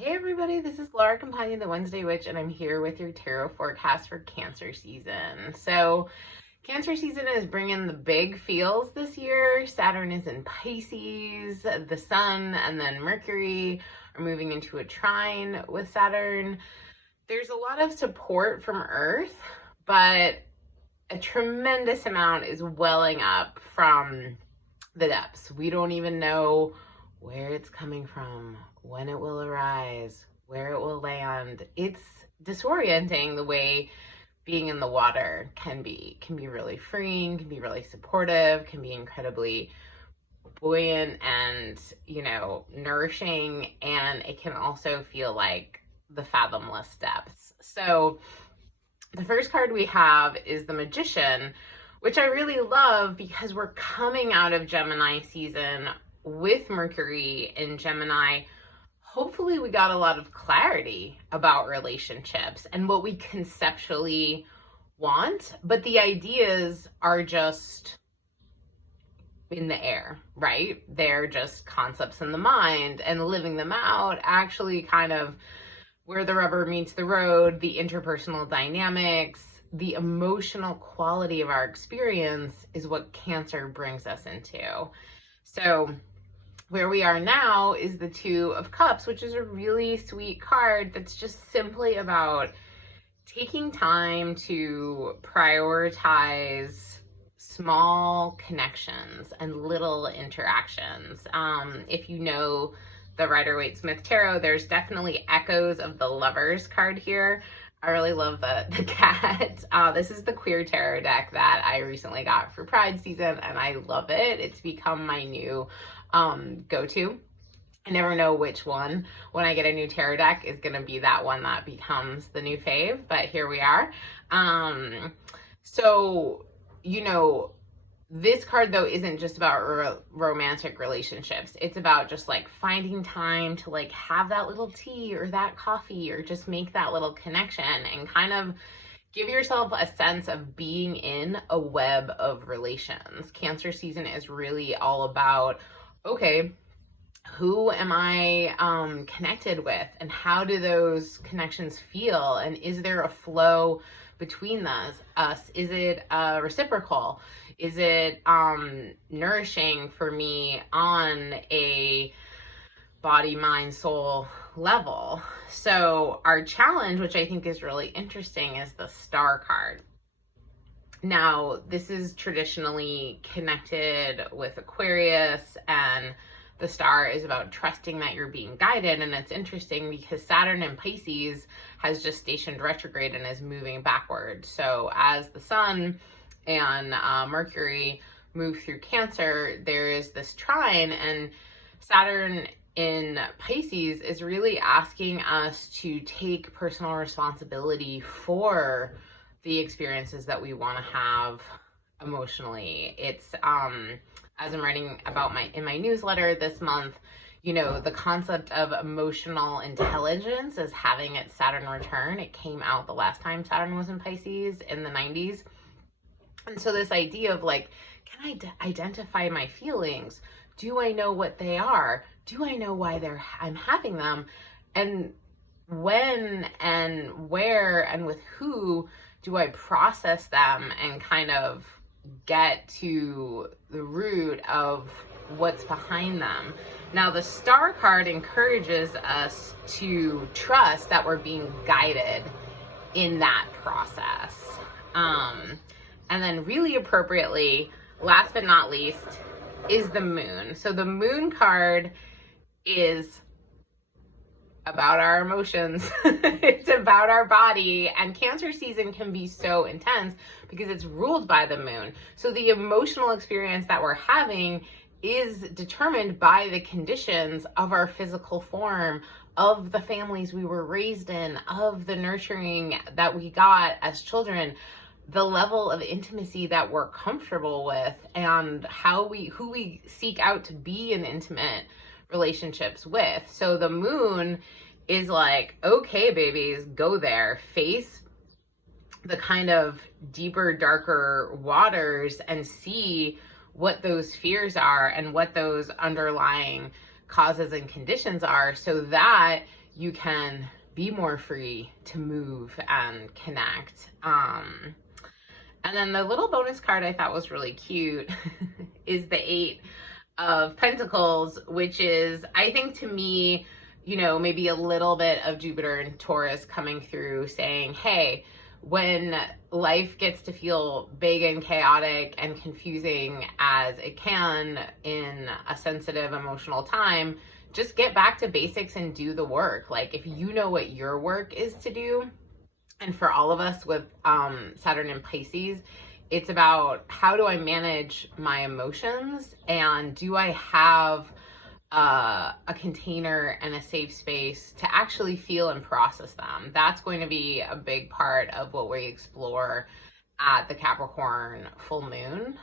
Hey everybody, this is Laura Campagna, the Wednesday Witch, and I'm here with your tarot forecast for Cancer season. So, Cancer season is bringing the big feels this year. Saturn is in Pisces, the Sun and then Mercury are moving into a trine with Saturn. There's a lot of support from Earth, but a tremendous amount is welling up from the depths. We don't even know where it's coming from, when it will arise, where it will land. It's disorienting the way being in the water can be really freeing, can be really supportive, can be incredibly buoyant and, nourishing. And it can also feel like the fathomless depths. So the first card we have is the Magician, which I really love because we're coming out of Gemini season with Mercury in Gemini. Hopefully we got a lot of clarity about relationships and what we conceptually want, but the ideas are just in the air, right? They're just concepts in the mind, and living them out actually kind of where the rubber meets the road, the interpersonal dynamics, the emotional quality of our experience is what Cancer brings us into. So where we are now is the Two of Cups, which is a really sweet card that's just simply about taking time to prioritize small connections and little interactions. If you know the Rider-Waite-Smith Tarot, there's definitely echoes of the Lovers card here. I really love the cat. This is the Queer Tarot deck that I recently got for Pride season, and I love it. It's become my new go-to. I never know which one when I get a new tarot deck is going to be that one that becomes the new fave, but here we are. This card though isn't just about romantic relationships. It's about just like finding time to like have that little tea or that coffee or just make that little connection and kind of give yourself a sense of being in a web of relations. Cancer season is really all about, okay, who am I connected with, and how do those connections feel, and is there a flow between us? Is it reciprocal? Is it nourishing for me on a body, mind, soul level? So our challenge, which I think is really interesting, is the Star card. Now, this is traditionally connected with Aquarius, and the Star is about trusting that you're being guided. And it's interesting because Saturn in Pisces has just stationed retrograde and is moving backwards. So as the Sun and Mercury move through Cancer, there is this trine, and Saturn in Pisces is really asking us to take personal responsibility for the experiences that we want to have emotionally. It's as I'm writing about in my newsletter this month, the concept of emotional intelligence is having its Saturn return. It came out the last time Saturn was in Pisces in the 90s. And so this idea of like, can I identify my feelings? Do I know what they are? Do I know why I'm having them? And when and where and with who do I process them and kind of get to the root of what's behind them? Now, the Star card encourages us to trust that we're being guided in that process. And then really appropriately, last but not least, is the Moon. So the Moon card is about our emotions. It's about our body, and Cancer season can be so intense because it's ruled by the Moon. So the emotional experience that we're having is determined by the conditions of our physical form, of the families we were raised in, of the nurturing that we got as children, the level of intimacy that we're comfortable with, and who we seek out to be in intimate relationships with. So the Moon is like, okay, babies, go there, face the kind of deeper, darker waters and see what those fears are and what those underlying causes and conditions are, so that you can be more free to move and connect. And then the little bonus card I thought was really cute is the 8 of Pentacles, which is, I think to me, you know, maybe a little bit of Jupiter and Taurus coming through saying, hey, when life gets to feel big and chaotic and confusing as it can in a sensitive emotional time, just get back to basics and do the work. Like, if you know what your work is to do, and for all of us with Saturn and Pisces, it's about how do I manage my emotions, and do I have a container and a safe space to actually feel and process them. That's going to be a big part of what we explore at the Capricorn Full Moon,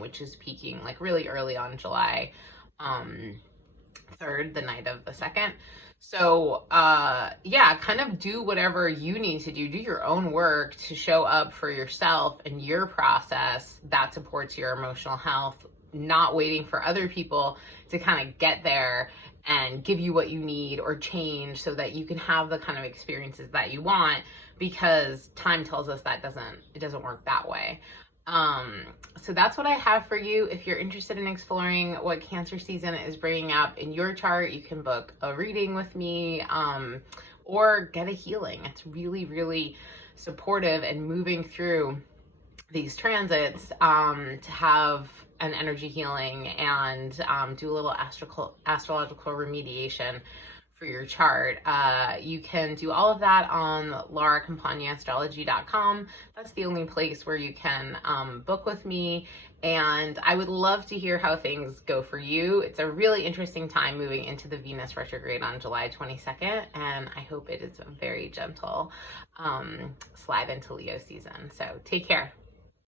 which is peaking like really early on July 3rd, the night of the 2nd. So yeah, kind of do whatever you need to do your own work to show up for yourself and your process that supports your emotional health, not waiting for other people to kind of get there and give you what you need or change so that you can have the kind of experiences that you want, because time tells us that it doesn't work that way. So that's what I have for you. If you're interested in exploring what Cancer season is bringing up in your chart, you can book a reading with me, or get a healing. It's really, really supportive and moving through these transits, to have an energy healing and do a little astrological remediation for your chart. You can do all of that on lauracampagnastrology.com. That's the only place where you can book with me. And I would love to hear how things go for you. It's a really interesting time moving into the Venus retrograde on July 22nd. And I hope it is a very gentle slide into Leo season. So take care.